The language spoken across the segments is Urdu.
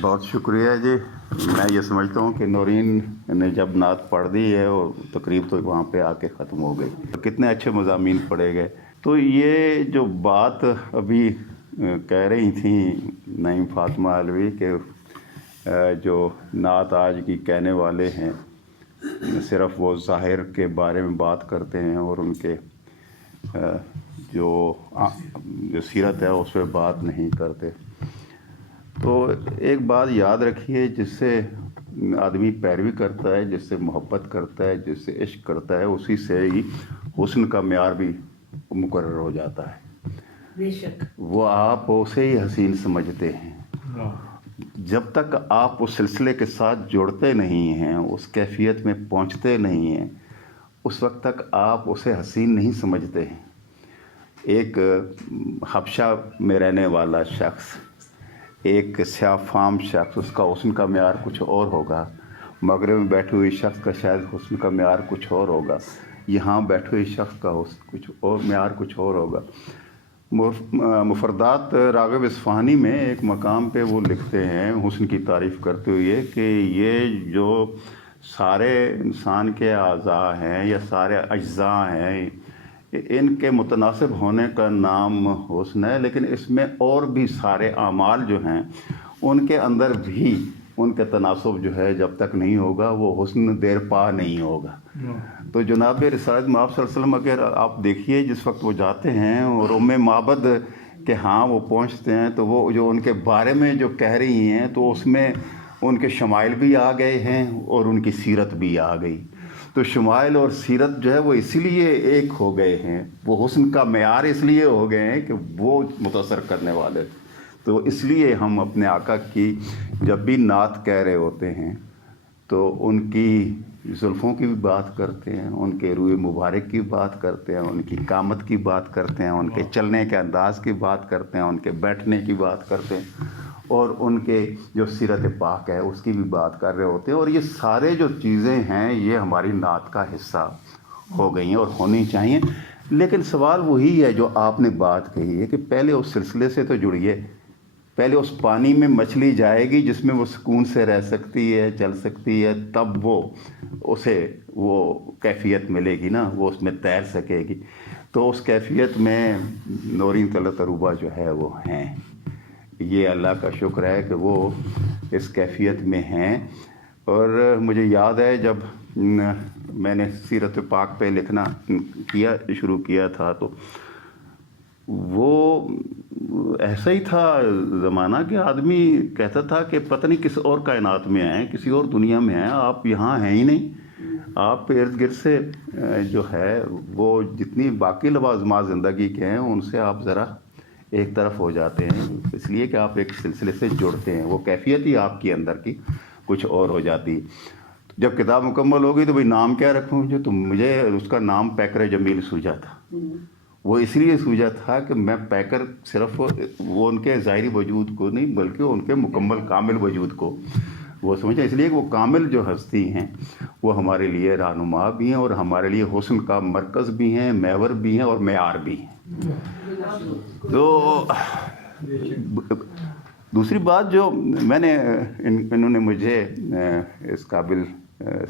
بہت شکریہ جی. میں یہ سمجھتا ہوں کہ نورین نے جب نعت پڑھ دی ہے اور تقریب تو وہاں پہ آ کے ختم ہو گئی. کتنے اچھے مضامین پڑھے گئے. تو یہ جو بات ابھی کہہ رہی تھیں نعیم فاطمہ علوی کہ جو نعت آج کی کہنے والے ہیں صرف وہ ظاہر کے بارے میں بات کرتے ہیں اور ان کے جو سیرت ہے اس پہ بات نہیں کرتے. تو ایک بات یاد رکھیے، جس سے آدمی پیروی کرتا ہے، جس سے محبت کرتا ہے، جس سے عشق کرتا ہے، اسی سے ہی حسن کا معیار بھی مقرر ہو جاتا ہے. بے شک وہ آپ اسے ہی حسین سمجھتے ہیں. جب تک آپ اس سلسلے کے ساتھ جڑتے نہیں ہیں، اس کیفیت میں پہنچتے نہیں ہیں، اس وقت تک آپ اسے حسین نہیں سمجھتے ہیں. ایک حبشہ میں رہنے والا شخص، ایک سیاہ فام شخص، اس کا حسن کا معیار کچھ اور ہوگا. مغرب میں بیٹھے ہوئے شخص کا شاید حسن کا معیار کچھ اور ہوگا. یہاں بیٹھے ہوئے شخص کا کچھ اور معیار کچھ اور ہوگا. مفردات راغب اصفہانی میں ایک مقام پہ وہ لکھتے ہیں حسن کی تعریف کرتے ہوئے کہ یہ جو سارے انسان کے اعضاء ہیں یا سارے اجزاء ہیں، ان کے متناسب ہونے کا نام حسن ہے، لیکن اس میں اور بھی سارے اعمال جو ہیں ان کے اندر بھی ان کے تناسب جو ہے جب تک نہیں ہوگا وہ حسن دیر پا نہیں ہوگا. تو جناب رسالت مآب صلی اللہ علیہ وسلم اگر آپ دیکھیے جس وقت وہ جاتے ہیں اور ام معبد کے ہاں وہ پہنچتے ہیں تو وہ جو ان کے بارے میں جو کہہ رہی ہیں تو اس میں ان کے شمائل بھی آ گئے ہیں اور ان کی سیرت بھی آ گئی. تو شمائل اور سیرت جو ہے وہ اسی لیے ایک ہو گئے ہیں، وہ حسن کا معیار اس لیے ہو گئے ہیں کہ وہ متاثر کرنے والے. تو اس لیے ہم اپنے آقا کی جب بھی نعت کہہ رہے ہوتے ہیں تو ان کی زلفوں کی بھی بات کرتے ہیں، ان کے روئے مبارک کی بات کرتے ہیں، ان کی قامت کی بات کرتے ہیں، ان کے چلنے کے انداز کی بات کرتے ہیں، ان کے بیٹھنے کی بات کرتے ہیں، اور ان کے جو سیرت پاک ہے اس کی بھی بات کر رہے ہوتے ہیں. اور یہ سارے جو چیزیں ہیں یہ ہماری نعت کا حصہ ہو گئی ہیں اور ہونی چاہیے. لیکن سوال وہی ہے جو آپ نے بات کہی ہے کہ پہلے اس سلسلے سے تو جڑیے. پہلے اس پانی میں مچھلی جائے گی جس میں وہ سکون سے رہ سکتی ہے، چل سکتی ہے، تب وہ اسے وہ کیفیت ملے گی نا، وہ اس میں تیر سکے گی. تو اس کیفیت میں نورین طلعت اروبہ جو ہے وہ ہیں. یہ اللہ کا شکر ہے کہ وہ اس کیفیت میں ہیں. اور مجھے یاد ہے جب میں نے سیرت پاک پہ لکھنا شروع کیا تھا تو وہ ایسا ہی تھا زمانہ کہ آدمی کہتا تھا کہ پتہ نہیں کس اور کائنات میں ہیں، کسی اور دنیا میں ہیں، آپ یہاں ہیں ہی نہیں. آپ ارد گرد سے جو ہے وہ جتنی باقی لوازمات زندگی کے ہیں ان سے آپ ذرا ایک طرف ہو جاتے ہیں، اس لیے کہ آپ ایک سلسلے سے جڑتے ہیں. وہ کیفیت ہی آپ کے اندر کی کچھ اور ہو جاتی. جب کتاب مکمل ہو گئی تو بھائی نام کیا رکھوں جو، تو مجھے اس کا نام پیکر جمیل سوجا تھا. وہ اس لیے سوجا تھا کہ میں پیکر صرف وہ ان کے ظاہری وجود کو نہیں بلکہ ان کے مکمل کامل وجود کو وہ سمجھا. اس لیے کہ وہ کامل جو ہستی ہیں وہ ہمارے لیے رہنما بھی ہیں اور ہمارے لیے حسن کا مرکز بھی ہیں، محور بھی ہیں اور معیار بھی ہیں. تو دوسری بات جو میں نے انہوں نے مجھے اس قابل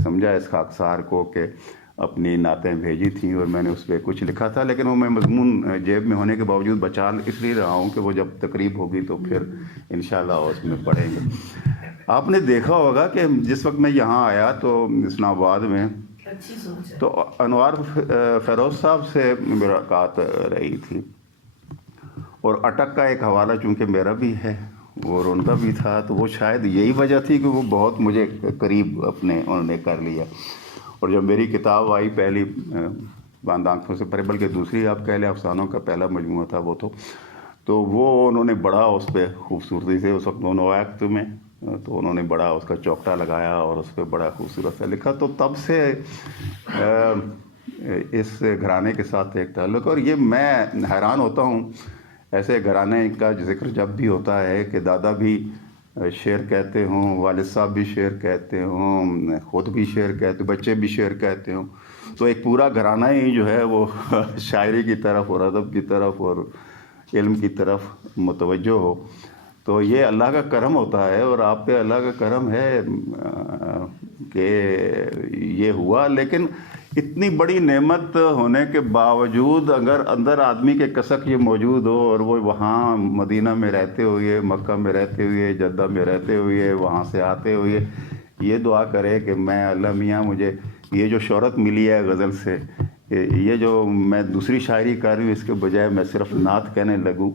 سمجھا اس خاکسار کو کہ اپنی نعتیں بھیجی تھیں اور میں نے اس پہ کچھ لکھا تھا، لیکن وہ میں مضمون جیب میں ہونے کے باوجود بچا اس لیے رہا ہوں کہ وہ جب تقریب ہوگی تو پھر انشاءاللہ اس میں پڑھیں گے. آپ نے دیکھا ہوگا کہ جس وقت میں یہاں آیا تو اسلام آباد میں تو انوار فیروز صاحب سے ملاقات رہی تھی اور اٹک کا ایک حوالہ چونکہ میرا بھی ہے اور ان کا بھی تھا، تو وہ شاید یہی وجہ تھی کہ وہ بہت مجھے قریب اپنے انہوں نے کر لیا. اور جب میری کتاب آئی پہلی باندھ آنکھوں سے پرے، بلکہ دوسری آپ کہہ لیں افسانوں کا پہلا مجموعہ تھا وہ تو وہ انہوں نے بڑا اس پہ خوبصورتی سے اس وقت دونوں وقت میں تو انہوں نے بڑا اس کا چوکٹا لگایا اور اس پہ بڑا خوبصورت سے لکھا. تو تب سے اس گھرانے کے ساتھ ایک تعلق. اور یہ میں حیران ہوتا ہوں ایسے گھرانے کا ذکر جب بھی ہوتا ہے کہ دادا بھی شعر کہتے ہوں، والد صاحب بھی شعر کہتے ہوں، خود بھی شعر کہتے ہوں، بچے بھی شعر کہتے ہوں، تو ایک پورا گھرانہ ہی جو ہے وہ شاعری کی طرف اور ادب کی طرف اور علم کی طرف متوجہ ہو. تو یہ اللہ کا کرم ہوتا ہے اور آپ پہ اللہ کا کرم ہے کہ یہ ہوا. لیکن اتنی بڑی نعمت ہونے کے باوجود اگر اندر آدمی کے کسک یہ موجود ہو اور وہ وہاں مدینہ میں رہتے ہوئے، مکہ میں رہتے ہوئے، جدہ میں رہتے ہوئے، وہاں سے آتے ہوئے یہ دعا کرے کہ میں اللہ میاں مجھے یہ جو شہرت ملی ہے غزل سے، یہ جو میں دوسری شاعری کر رہی ہوں اس کے بجائے میں صرف نعت کہنے لگوں،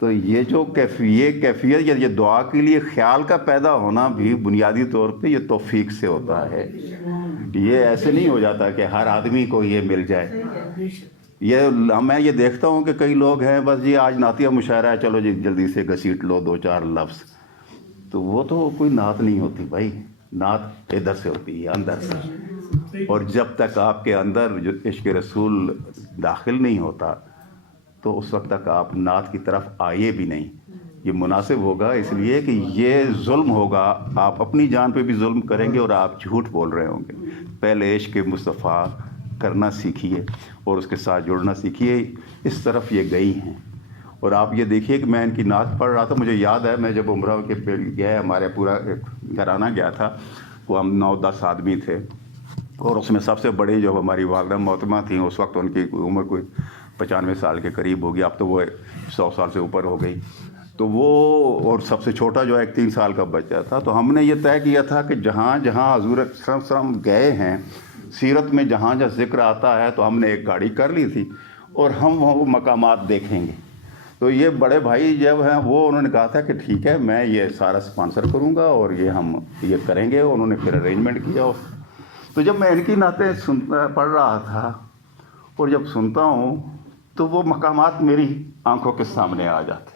تو یہ جو کیفیت یہ دعا کے لیے خیال کا پیدا ہونا بھی بنیادی طور پہ یہ توفیق سے ہوتا ہے. یہ ایسے نہیں ہو جاتا کہ ہر آدمی کو یہ مل جائے. میں یہ دیکھتا ہوں کہ کئی لوگ ہیں بس جی آج نعتیہ مشاعرہ ہے، چلو جی جلدی سے گھسیٹ لو 2-4 لفظ. تو وہ تو کوئی نعت نہیں ہوتی بھائی، نعت ادھر سے ہوتی ہے اندر سے. اور جب تک آپ کے اندر جو عشق رسول داخل نہیں ہوتا تو اس وقت تک آپ نعت کی طرف آئیے بھی نہیں. یہ مناسب ہوگا اس لیے کہ یہ ظلم ہوگا، آپ اپنی جان پہ بھی ظلم کریں گے اور آپ جھوٹ بول رہے ہوں گے. پہلے عشق مصطفیٰ کرنا سیکھیے اور اس کے ساتھ جڑنا سیکھیے. اس طرف یہ گئی ہیں. اور آپ یہ دیکھیے کہ میں ان کی نعت پڑھ رہا تھا، مجھے یاد ہے میں جب عمرہ کے پہ گیا، ہمارے پورا گھرانہ گیا تھا، وہ ہم 9-10 آدمی تھے اور اس میں سب سے بڑی جو ہماری والدہ محترمہ تھیں، اس وقت ان کی عمر کوئی 95 سال کے قریب ہوگی، اب تو وہ 100 سال سے اوپر ہو گئی. تو وہ اور سب سے چھوٹا جو ہے 3 سال کا بچہ تھا. تو ہم نے یہ طے کیا تھا کہ جہاں جہاں حضور اکرم صلی اللہ علیہ وسلم گئے ہیں سیرت میں، جہاں جہاں ذکر آتا ہے، تو ہم نے ایک گاڑی کر لی تھی اور ہم وہ مقامات دیکھیں گے. تو یہ بڑے بھائی جب ہیں وہ انہوں نے کہا تھا کہ ٹھیک ہے میں یہ سارا اسپانسر کروں گا اور یہ ہم یہ کریں گے. انہوں نے پھر ارینجمنٹ کیا. تو جب میں ان کی نعتیں پڑھ رہا تھا اور جب سنتا ہوں تو وہ مقامات میری آنکھوں کے سامنے آ جاتے.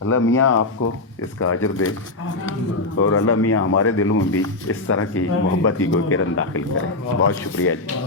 اللہ میاں آپ کو اس کا اجر دے اور اللہ میاں ہمارے دلوں میں بھی اس طرح کی محبت کی کوئی کرن داخل کرے. بہت شکریہ جی.